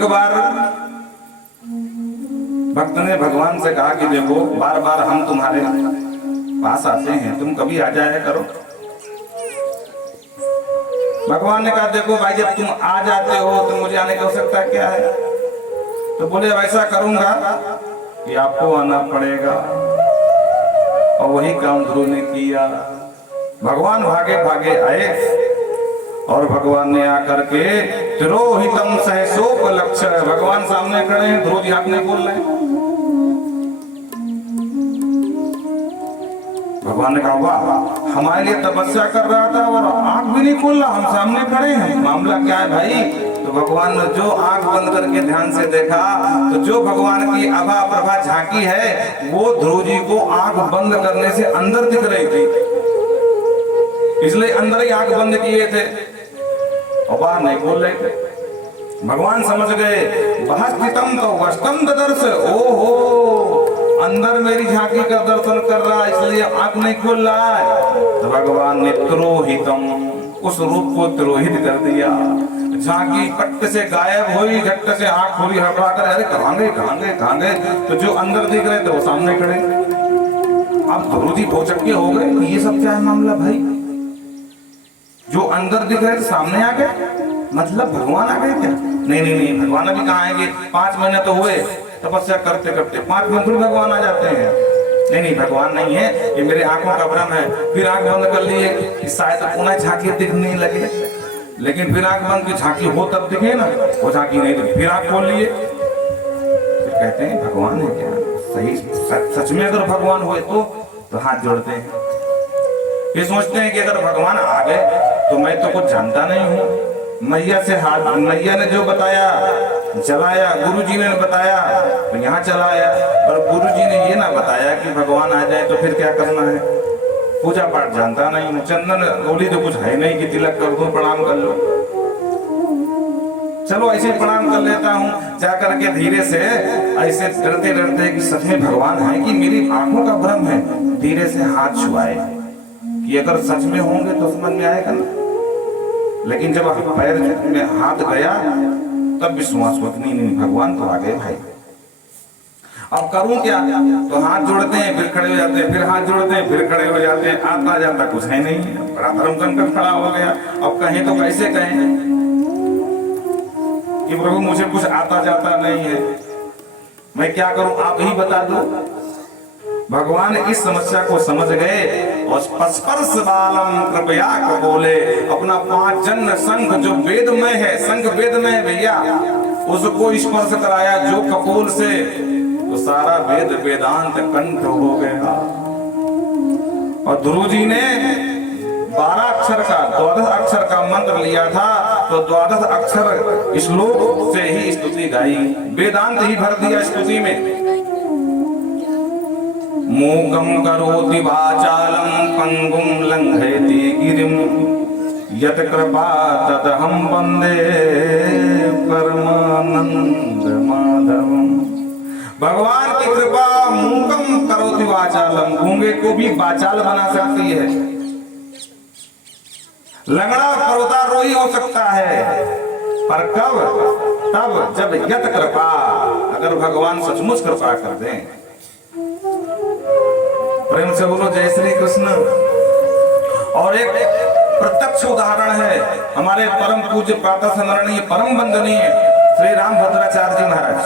एक बार भक्त ने भगवान से कहा कि देखो बार बार हम तुम्हारे पास आते हैं, तुम कभी आ जाया करो। भगवान ने कहा देखो भाई, जब तुम आ जाते हो तो मुझे आने की आवश्यकता क्या है। तो बोले ऐसा करूंगा कि आपको आना पड़ेगा। और वही काम ध्रुव ने किया। भगवान भागे भागे आए और भगवान ने आकर के तिरोहितम सहसोपलक्ष्य, भगवान सामने खड़े हैं, ध्रुव जी आपने बोल रहे हैं। भगवान ने कहा वाह, हमारे लिए तपस्या कर रहा था और आंख भी नहीं खोल रहा, हम सामने खड़े हैं, मामला क्या है भाई। तो भगवान ने जो आंख बंद करके ध्यान से देखा तो जो भगवान की आभा प्रभा झांकी है वो ध्रुव जी को आंख बंद करने से अंदर दिख रही थी, इसलिए अंदर ही आंख बंद किए थे और बाहर नहीं खोल रहे थे। भगवान समझ गए बहस्तितम तो वस्तम ददर्श, ओहो अंदर मेरी झांकी का दर्शन कर रहा है इसलिए आंख नहीं खोल रहा है। तो भगवान ने तिरोहितम, उस रूप को तिरोहित कर दिया। झांकी पट से गायब हुई, झट से आंख खोली, हड़बड़ा कर अरे कहां गए। तो जो अंदर दिख रहे थे वो सामने खड़े। अब ध्रुव जी भौचक्के हो गए, ये सब क्या है मामला भाई। जो अंदर दिख रहे थे सामने आ गए, मतलब भगवान आ गए क्या। नहीं, भगवान अभी कहाँ आएंगे, 5 महीने तो हुए तपस्या करते करते, 5 महीने भगवान आ जाते हैं। नहीं भगवान नहीं है, ये मेरे आंखों का भ्रम है। फिर आंख बंद कर लिए, शायद पुनः झांकी दिखने लगे, लेकिन फिर आंख बंद की झांकी हो तब दिखे ना, वो झांकी नहीं दिखी, फिर आंख खोल लिए। फिर कहते हैं भगवान है क्या, सही सच में अगर भगवान हुए तो हाथ जोड़ते हैं। फिर सोचते हैं कि अगर भगवान आ गए तो मैं तो कुछ जानता नहीं हूँ। मैया से हाथ, मैया ने जो बताया चलाया, गुरु जी ने बताया तो यहाँ चलाया, पर गुरु जी ने ये ना बताया कि भगवान आ जाए तो फिर क्या करना है। पूजा पाठ जानता नहीं हूँ, चंदन गोली तो कुछ है नहीं कि तिलक कर दो प्रणाम कर लो। चलो ऐसे प्रणाम कर लेता हूँ, जाकर के धीरे से ऐसे डरते डरते कि सच में भगवान है कि मेरी आंखों का भ्रम है, धीरे से हाथ छुआए कि अगर सच में होंगे तो समझ में आएगा ना। लेकिन जब पैर में हाथ गया तब विश्वास हुआ नहीं भगवान तो आ गए भाई। अब करूं क्या, तो हाथ जोड़ते हैं फिर खड़े हो जाते हैं, फिर हाथ जोड़ते हैं फिर खड़े हो जाते हैं, आता जाता कुछ है नहीं, बड़ा धर्म संकट खड़ा हो गया। अब कहें तो कैसे कहें कि प्रभु मुझे कुछ आता जाता नहीं है, मैं क्या करूं, आप ही बता दो। भगवान इस समस्या को समझ गए और स्पर्श बालम कृपया को बोले, अपना 5 जन्म शंख जो वेदमय है, शंख वेदमय है भैया, उसको स्पर्श कराया जो कपोल से, तो सारा वेद वेदांत कंठ हो गया। और ध्रुव जी ने 12 अक्षर का 12 अक्षर का मंत्र लिया था, तो 12 अक्षर श्लोक से ही स्तुति गाई, वेदांत ही भर दिया स्तुति में। मूकं करोति वाचालं पंगुं लंघयति गिरिं यत् कृपा तदहं वन्दे परमानंद माधवम। भगवान की कृपा मूकं करोति वाचालं, गूंगे को भी वाचाल बना सकती है, लंगड़ा करोता रोही हो सकता है, पर कब, तब जब यत् कृपा, अगर भगवान सचमुच कृपा कर दें। प्रेम से बोलो जय श्री कृष्ण। और एक प्रत्यक्ष उदाहरण है हमारे परम पूज्य प्रातः स्मरणीय परम वंदनीय श्री राम भद्राचार्य जी महाराज,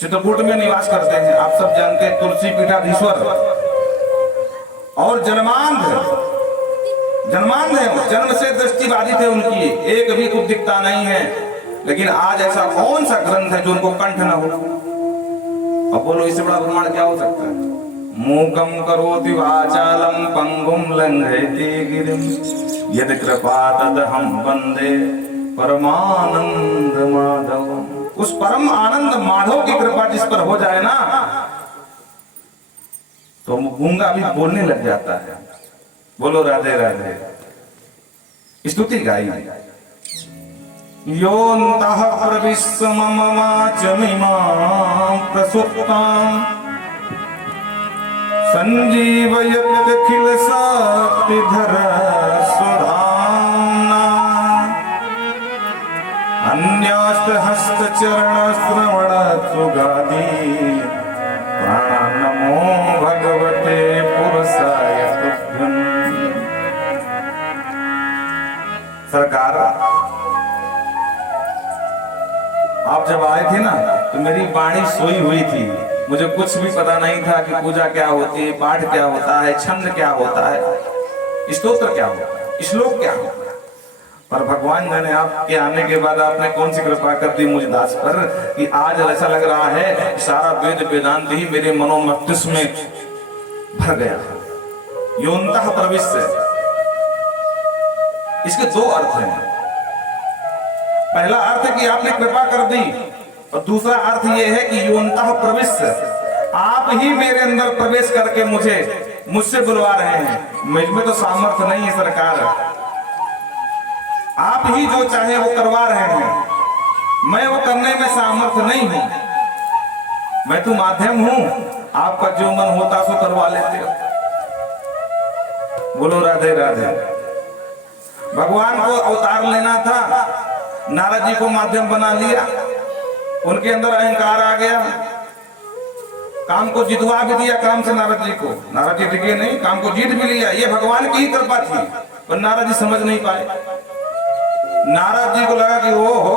चित्रकूट में निवास करते हैं, आप सब जानते हैं, तुलसी पीठाधीश्वर और जन्मांध है, जन्म से दृष्टिबाधित है उनकी, एक भी कुछ दिखता नहीं है। लेकिन आज ऐसा कौन सा ग्रंथ है जो उनको कंठ न हो। अब बोलो इससे बड़ा प्रमाण क्या हो सकता है। मूकं करोति वाचालं पंगुं लंघयति गिरिं यत् कृपा तदहं वन्दे परमानंद माधवम। उस परम आनंद माधव की कृपा जिस पर हो जाए ना, तो गूंगा भी बोलने लग जाता है। बोलो राधे राधे। स्तुति गाई। योऽन्तः प्रविश्य मम वाचमिमां प्रसुप्तां संजीवयत्यखिल शक्तिधर स्वधाम्ना अन्यास्त हस्त चरण श्रवण सुगादी प्राण नमो भगवते पुरुषाय तुभ्यं। सरकार, आप जब आए थे ना तो मेरी वाणी सोई हुई थी, मुझे कुछ भी पता नहीं था कि पूजा क्या होती है, पाठ क्या होता है, छंद क्या होता है, स्तोत्र क्या होता है, श्लोक क्या होता है। पर भगवान जाने आपके आने के बाद आपने कौन सी कृपा कर दी मुझ दास पर कि आज ऐसा लग रहा है सारा वेद वेदांत ही मेरे मनोमस्तिष्क में भर गया। योऽन्तः प्रविश्य, इसके दो अर्थ हैं। पहला अर्थ है कि आपने कृपा कर दी, और दूसरा अर्थ यह है कि योऽन्तः प्रविश्य, आप ही मेरे अंदर प्रवेश करके मुझसे बुलवा रहे हैं। मुझमें तो सामर्थ्य नहीं है सरकार, आप ही जो चाहे वो करवा रहे हैं, मैं वो करने में सामर्थ्य नहीं हूं। मैं तो माध्यम हूं, आपका जो मन होता सो करवा लेते हो। बोलो राधे राधे। भगवान को अवतार लेना था, नारद जी को माध्यम बना लिया, उनके अंदर अहंकार आ गया, काम को जितवा भी दिया काम से नारद जी को। नारद जी टिके नहीं, काम को जीत भी लिया। ये भगवान की ही कृपा थी, पर नारद जी समझ नहीं पाए। नारद जी को लगा कि ओ हो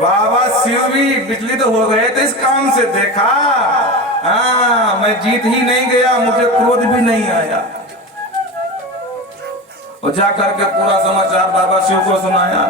बाबा शिव भी विचलित हो गए थे इस काम से। देखा, मैं जीत ही नहीं गया, मुझे क्रोध भी नहीं आया। और जाकर के पूरा समाचार बाबा शिव को सुनाया।